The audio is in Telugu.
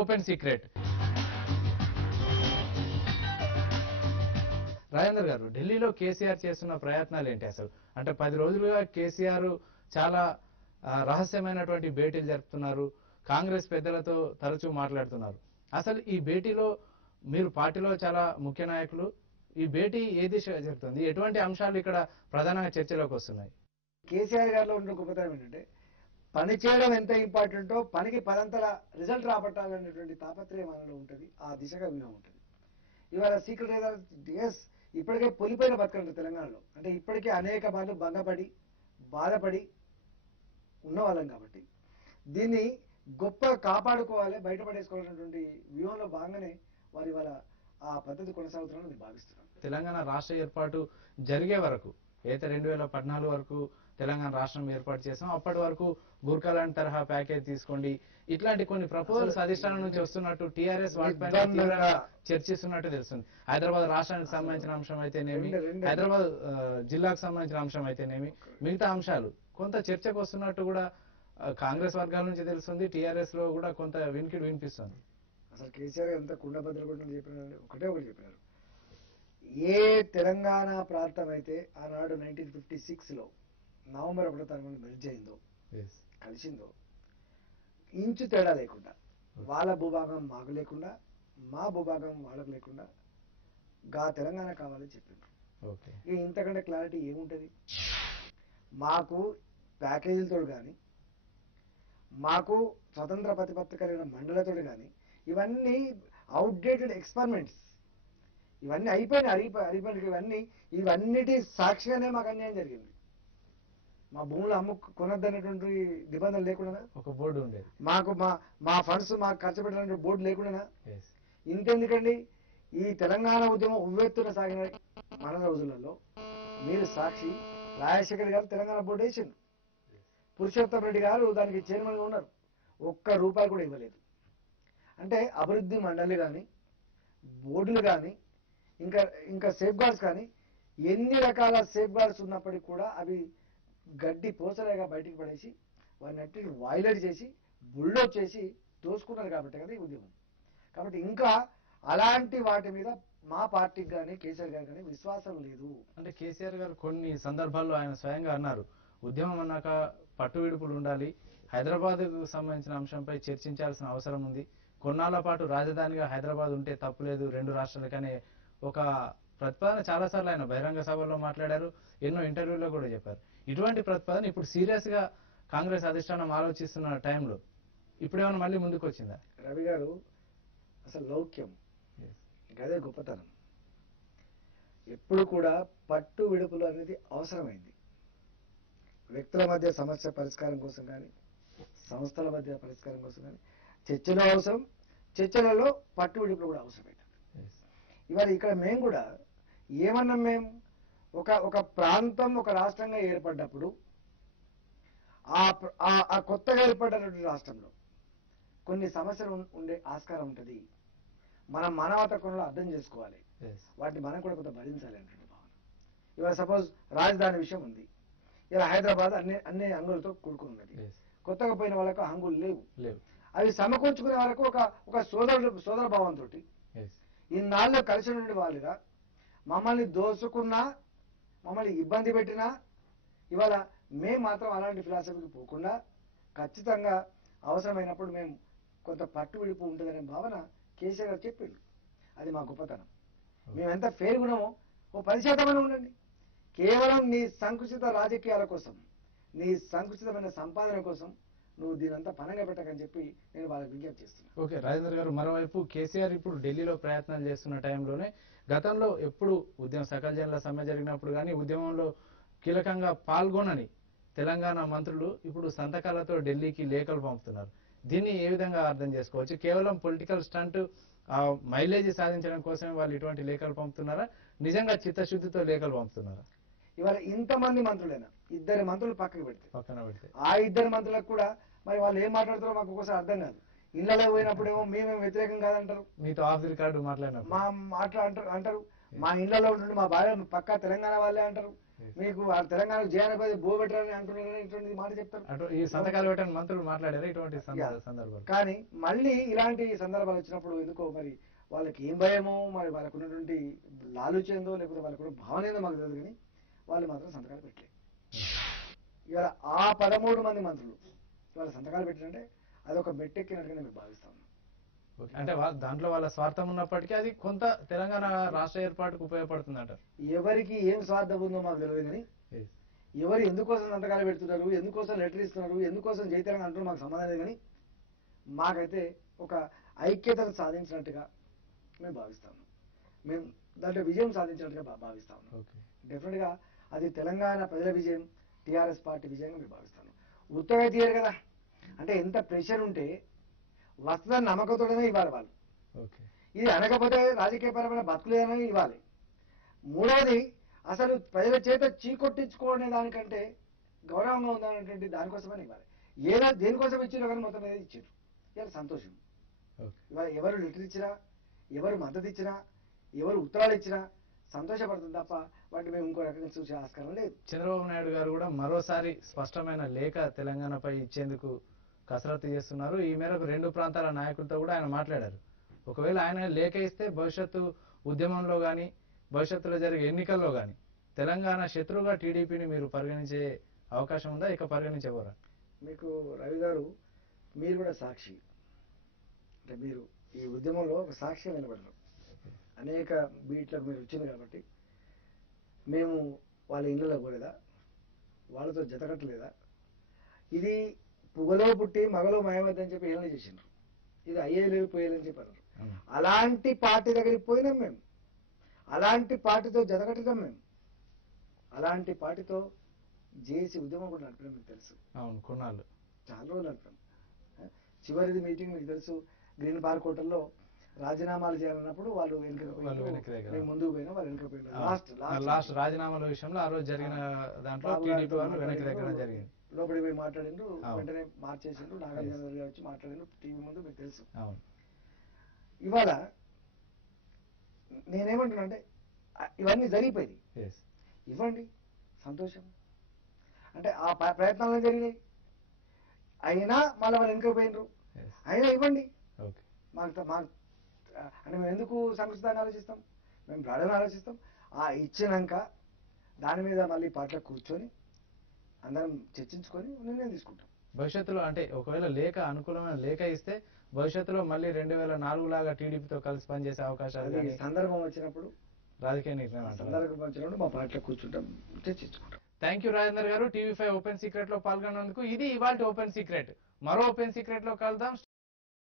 Open secret. రాజేందర్ గారు, ఢిల్లీలో కేసీఆర్ చేస్తున్న ప్రయత్నాలు ఏంటి అసలు? అంటే 10 రోజులుగా కేసీఆర్ చాలా రహస్యమైనటువంటి భేటీలు జరుపుతున్నారు, కాంగ్రెస్ పెద్దలతో తరచూ మాట్లాడుతున్నారు. అసలు ఈ భేటీలో మీరు పార్టీలో చాలా ముఖ్య నాయకులు, ఈ భేటీ ఏ దిశగా జరుగుతుంది, ఎటువంటి అంశాలు ఇక్కడ ప్రధానంగా చర్చలోకి వస్తున్నాయి? కేసీఆర్ గారిలో ఉన్న గొప్పతనం ఏంటంటే పని చేయడం ఎంత ఇంపార్టెంటో పనికి పదంతల రిజల్ట్ రాబట్టాలనేటువంటి తాపత్రయం మనలో ఉంటుంది. ఆ దిశగా వ్యూహం ఉంటుంది. ఇవాళ సీక్రెట్ ఎస్ ఇప్పటికే పొలిపోయిన బతకండి తెలంగాణలో. అంటే ఇప్పటికే అనేక మంది భంగపడి బాధపడి ఉన్న వాళ్ళం కాబట్టి దీన్ని గొప్ప కాపాడుకోవాలి, బయటపడేసుకోవాలనేటువంటి వ్యూహంలో భాగంగానే వారు ఇవాళ ఆ పద్ధతి కొనసాగుతున్నారని నేను భావిస్తున్నాను. తెలంగాణ రాష్ట్ర ఏర్పాటు జరిగే వరకు అయితే 2014 వరకు తెలంగాణ రాష్ట్రం ఏర్పాటు చేసాం, అప్పటి వరకు గుర్ఖాలాండ్ తరహా ప్యాకేజ్ తీసుకోండి, ఇట్లాంటి కొన్ని ప్రపోజల్స్ అధిష్టానం నుంచి వస్తున్నట్టు టీఆర్ఎస్ వాటిపైన చర్చిస్తున్నట్టు తెలుస్తుంది. హైదరాబాద్ రాష్ట్రానికి సంబంధించిన అంశం అయితేనేమి, హైదరాబాద్ జిల్లాకు సంబంధించిన అంశం అయితేనేమి, మిగతా అంశాలు కొంత చర్చకు వస్తున్నట్టు కూడా కాంగ్రెస్ వర్గాల నుంచి తెలుస్తుంది, టీఆర్ఎస్ లో కూడా కొంత వినికిడి వినిపిస్తుంది. అసలు కేసీఆర్ ఎంత కుండబద్దలు కొట్టిన చెప్పినారు, ఒకటి చెప్పినారు. ఏ తెలంగాణ ప్రాంతం అయితే ఆనాడు 1956లో నవంబర్ 1వ తారీఖున మెర్జ్ అయిందో, కలిసిందో, ఇంచు తేడా లేకుండా, వాళ్ళ భూభాగం మాకు లేకుండా మా భూభాగం వాళ్ళకు లేకుండా గా తెలంగాణ కావాలని చెప్పిండ్రు. ఇక ఇంతకంటే క్లారిటీ ఏముంటుంది? మాకు ప్యాకేజీలతో కానీ, మాకు స్వతంత్ర ప్రతిపత్తి కలిగిన మండలతో కానీ, ఇవన్నీ అవుట్డేటెడ్ ఎక్స్పెరిమెంట్స్, ఇవన్నీ అయిపోయినాయి. ఇవన్నిటి సాక్షిగానే మాకు అన్యాయం జరిగింది. మా భూములు కొనద్దనేటువంటి నిబంధనలు లేకుండా ఒక బోర్డు ఉండేది, మాకు మా ఫండ్స్ మాకు ఖర్చు పెట్టిన బోర్డు లేకుండా. ఇంకెందుకండి ఈ తెలంగాణ ఉద్యమం ఉవ్వెత్తున సాగిన మన రోజులలో మీరు సాక్షి. రాజశేఖర్ గారు తెలంగాణ బోర్డు వేసిండు, పురుషోత్తం రెడ్డి గారు దానికి చైర్మన్గా ఉన్నారు, ఒక్క రూపాయి కూడా ఇవ్వలేదు. అంటే అభివృద్ధి మండలి కానీ, బోర్డులు కానీ, ఇంకా సేఫ్ గార్డ్స్ కానీ, ఎన్ని రకాల సేఫ్ గార్డ్స్ ఉన్నప్పటికీ కూడా అవి గడ్డి పోసలేగా బయటికి పడేసి వారిని అట్టి వైలేట్ చేసి బుల్డోజ్ చేసి దోసుకున్నారు కాబట్టి కదా ఈ ఉద్యమం. కాబట్టి ఇంకా అలాంటి వాటి మీద మా పార్టీకి కానీ కేసీఆర్ గారు కానీ విశ్వాసం లేదు. అంటే కేసీఆర్ గారు కొన్ని సందర్భాల్లో ఆయన స్వయంగా అన్నారు, ఉద్యమం అన్నాక పట్టు విడుపులు ఉండాలి, హైదరాబాద్ కు సంబంధించిన అంశంపై చర్చించాల్సిన అవసరం ఉంది, కొన్నాళ్ల పాటు రాజధానిగా హైదరాబాద్ ఉంటే తప్పులేదు 2 రాష్ట్రాలకనే ఒక ప్రతిపాదన చాలాసార్లు ఆయన బహిరంగ సభల్లో మాట్లాడారు, ఎన్నో ఇంటర్వ్యూల్లో కూడా చెప్పారు. ఇటువంటి ప్రతిపాదన ఇప్పుడు సీరియస్ గా కాంగ్రెస్ అధిష్టానం ఆలోచిస్తున్న టైంలో ఇప్పుడు ఏమైనా మళ్ళీ ముందుకు వచ్చిందా? రవి గారు, అసలు లౌక్యం గదే గొప్పతనం. ఎప్పుడు కూడా పట్టు విడుపులు అనేది అవసరమైంది. వ్యక్తుల మధ్య సమస్య పరిష్కారం కోసం కానీ, సంస్థల మధ్య పరిష్కారం కోసం కానీ చర్చలు అవసరం, చర్చలలో పట్టు విడుపులు కూడా అవసరమైంది. ఇవాళ ఇక్కడ మేము కూడా ఏమన్నాం, మేము ఒక ప్రాంతం ఒక రాష్ట్రంగా ఏర్పడ్డప్పుడు ఆ కొత్తగా ఏర్పడినటువంటి రాష్ట్రంలో కొన్ని సమస్యలు ఉండే ఆస్కారం ఉంటుంది. మనం మానవతా కోణంలో అర్థం చేసుకోవాలి, వాటిని మనం కూడా కొంత భరించాలి అనేటువంటి భావన. ఇవాళ సపోజ్ రాజధాని విషయం ఉంది, ఇలా హైదరాబాద్ అన్ని హంగులతో కూడుకుని ఉన్నది. కొత్తగా పోయిన వాళ్ళకు హంగులు లేవు. అవి సమకూర్చుకునే వాళ్ళకు ఒక సోదర భావంతో ఇన్నాళ్ళు కలిసి ఉండే వాళ్ళుగా మమ్మల్ని దోసుకున్నా, మమ్మల్ని ఇబ్బంది పెట్టినా, ఇవాళ మేము మాత్రం అలాంటి ఫిలాసఫీకి పోకుండా ఖచ్చితంగా అవసరమైనప్పుడు మేము కొంత పట్టు విడుపు ఉంటుందనే భావన కేసీఆర్ గారు చెప్పిండు. అది మా గొప్పతనం. మేము ఎంత ఫెయిర్ ఉన్నామో ఓ 10% ఉండండి. కేవలం నీ సంకుచిత రాజకీయాల కోసం, నీ సంకుచితమైన సంపాదన కోసం నువ్వు దీనంతా పనంగా పెట్టకని చెప్పి నేను వాళ్ళకి విజ్ఞప్తి చేస్తున్నాను. ఓకే రాజేంద్ర గారు, మరోవైపు కేసీఆర్ ఇప్పుడు ఢిల్లీలో ప్రయత్నాలు చేస్తున్న టైంలోనే గతంలో ఎప్పుడు ఉద్యమం సకల జనుల సమ్మె జరిగినప్పుడు కానీ ఉద్యమంలో కీలకంగా పాల్గొనని తెలంగాణ మంత్రులు ఇప్పుడు సంతకాలతో ఢిల్లీకి లేఖలు పంపుతున్నారు. దీన్ని ఏ విధంగా అర్థం చేసుకోవచ్చు? కేవలం పొలిటికల్ స్టంట్ మైలేజ్ సాధించడం కోసమే వాళ్ళు ఇటువంటి లేఖలు పంపుతున్నారా, నిజంగా చిత్తశుద్ధితో లేఖలు పంపుతున్నారా? ఇవాళ ఇంతమంది మంత్రులైనా 2 మంత్రులు పక్కన పెడితే ఆ 2 మంత్రులకు కూడా మరి వాళ్ళు ఏం మాట్లాడుతారో మాకు ఒకసారి అర్థం కాదు. ఇళ్లలో పోయినప్పుడేమో మేమేం వ్యతిరేకం కాదంటారు, మీతో ఆఫ్ ది రికార్డు మాట్లాడినారు, అంటారు మా ఇళ్లలో ఉంటుండే మా భార్య పక్కా తెలంగాణ వాళ్ళే అంటారు. మీకు ఆ తెలంగాణకు జయానపతి బో పెట్టారని అంటున్నారు ఇటువంటి మాట చెప్తారు. అటు ఈ సంతకాలు పెట్టని మంత్రులు మాట్లాడారు ఇటువంటి సందర్భాలు. కానీ మళ్ళీ ఇలాంటి సందర్భాలు వచ్చినప్పుడు ఎందుకో మరి వాళ్ళకి ఏం భయమో, మరి వాళ్ళకు ఉన్నటువంటి లాలుచేందో లేకపోతే వాళ్ళకు ఉన్న భావన ఏందో మాకు తెలియదు, కానీ వాళ్ళు మాత్రం సంతకాలు పెట్టలేదు. ఇవాళ ఆ 13 మంది మంత్రులు ఇవాళ సంతకాలు పెట్టారంటే అదొక మెట్టెక్కినట్టుగా నేను భావిస్తాను. అంటే దాంట్లో వాళ్ళ స్వార్థం ఉన్నప్పటికీ అది కొంత తెలంగాణ రాష్ట్ర ఏర్పాటుకు ఉపయోగపడుతుంది అంటారు. ఎవరికి ఏం స్వార్థం ఉందో మాకు తెలియదు, కానీ ఎవరు ఎందుకోసం సంతకాలు పెడుతున్నారు, ఎందుకోసం లెటర్ ఇస్తున్నారు, ఎందుకోసం జై తెలంగాణ అంటున్నారు మాకు సంబంధం లేదు, కానీ మాకైతే ఒక ఐక్యతను సాధించినట్టుగా మేము భావిస్తాము. మేము దాంట్లో విజయం సాధించినట్టుగా భావిస్తాము. డెఫినెట్గా అది తెలంగాణ ప్రజల విజయం, టీఆర్ఎస్ పార్టీ విజయంగా మేము భావిస్తాను. ఉత్తగా తీయరు కదా, అంటే ఎంత ప్రెషర్ ఉంటే వస్తుందని నమ్మకంతోనే ఇవ్వాలి వాళ్ళు. ఇది అనకపోతే రాజకీయపరమైన బతుకులేదని ఇవ్వాలి. మూడవది అసలు ప్రజల చేత చీకొట్టించుకునే దానికంటే గౌరవంగా ఉందనేటువంటి దానికోసమని ఇవ్వాలి. ఏదో దేనికోసం ఇచ్చినా కానీ మొత్తం మీద ఇచ్చారు. ఇవాళ సంతోషం. ఇవాళ ఎవరు లెటర్ ఇచ్చినా, ఎవరు మద్దతు ఇచ్చినా, ఎవరు ఉత్తరాలు ఇచ్చినా సంతోషపడుతుంది తప్ప వాటిని మేము ఇంకో రకంగా చూసే ఆస్కారం లేదు. చంద్రబాబు నాయుడు గారు కూడా మరోసారి స్పష్టమైన లేఖ తెలంగాణపై ఇచ్చేందుకు కసరత్తు చేస్తున్నారు. ఈ మేరకు 2 ప్రాంతాల నాయకులతో కూడా ఆయన మాట్లాడారు. ఒకవేళ ఆయన లేఖ ఇస్తే భవిష్యత్తు ఉద్యమంలో కానీ భవిష్యత్తులో జరిగే ఎన్నికల్లో కానీ తెలంగాణ శత్రువుగా టీడీపీని మీరు పరిగణించే అవకాశం ఉందా, ఇక పరిగణించేవారా? మీకు రవి గారు, మీరు కూడా సాక్షి, అంటే మీరు ఈ ఉద్యమంలో ఒక సాక్ష్యం నిలబడరు. అనేక బీట్లకు మీరు వచ్చింది కాబట్టి మేము వాళ్ళ ఇళ్ళలో పోలేదా, వాళ్ళతో జతకట్టలేదా? ఇది పుగలో పుట్టి మగలో మాయవద్దని చెప్పి ఏమైనా చేసిండ్రు. ఇది అయ్యేలేదు పోయేదని చెప్పారు. అలాంటి పార్టీ దగ్గరికి పోయినాం మేము, అలాంటి పార్టీతో జతకట్టినాం మేము, అలాంటి పార్టీతో జేఏసీ ఉద్యమం కూడా నడిపినాం. మీకు తెలుసు, కొన్నాళ్ళు చాలా రోజులు నడిపాం. చివరిది మీటింగ్ మీకు తెలుసు, గ్రీన్ పార్క్ హోటల్లో రాజీనామాలు చేయాలన్నప్పుడు వాళ్ళు వెనుక ముందుకు పోయినా వాళ్ళు వెనుక పోయినా లాస్ట్ రాజీనామాల విషయంలో ఆ రోజు జరిగిన దాంట్లో టీడీపీ వాళ్ళు వెనక్కి దగ్గర జరిగింది. లోపలికి పోయి మాట్లాడిండ్రు, వెంటనే మార్చేసిండ్రు, నాగార్జున గారు వచ్చి మాట్లాడిండ్రు టీవీ ముందు, మీకు తెలుసు. ఇవాళ నేనేమంటున్నా అంటే ఇవన్నీ జరిగిపోయింది, ఇవ్వండి సంతోషం. అంటే ఆ ప్రయత్నాలు జరిగినాయి, అయినా మళ్ళీ వాళ్ళు వెనుక పోయినరు, అయినా ఇవ్వండి. మాకు అంటే మేము ఎందుకు సంకుచితాన్ని ఆలోచిస్తాం, మేము బ్రాడని ఆలోచిస్తాం. ఆ ఇచ్చినాక దాని మీద మళ్ళీ పార్టీలో కూర్చొని అందరం చర్చించుకొని నిర్ణయం తీసుకుంటాం. భవిష్యత్తులో అంటే ఒకవేళ లేఖ అనుకూలమైన లేఖ ఇస్తే భవిష్యత్తులో మళ్ళీ 2004 లాగా టీడీపీతో కలిసి పనిచేసే అవకాశాలు సందర్భం వచ్చినప్పుడు, రాజకీయ నిర్ణయం సందర్భం వచ్చినప్పుడు మా పార్టీలో కూర్చుంటాం, చర్చించుకుంటాం. థ్యాంక్ యూ రాజేందర్ గారు, టీవీ5 ఓపెన్ సీక్రెట్ లో పాల్గొన్నందుకు. ఇది ఇవాళ ఓపెన్ సీక్రెట్. మరో ఓపెన్ సీక్రెట్ లో కలుద్దాం.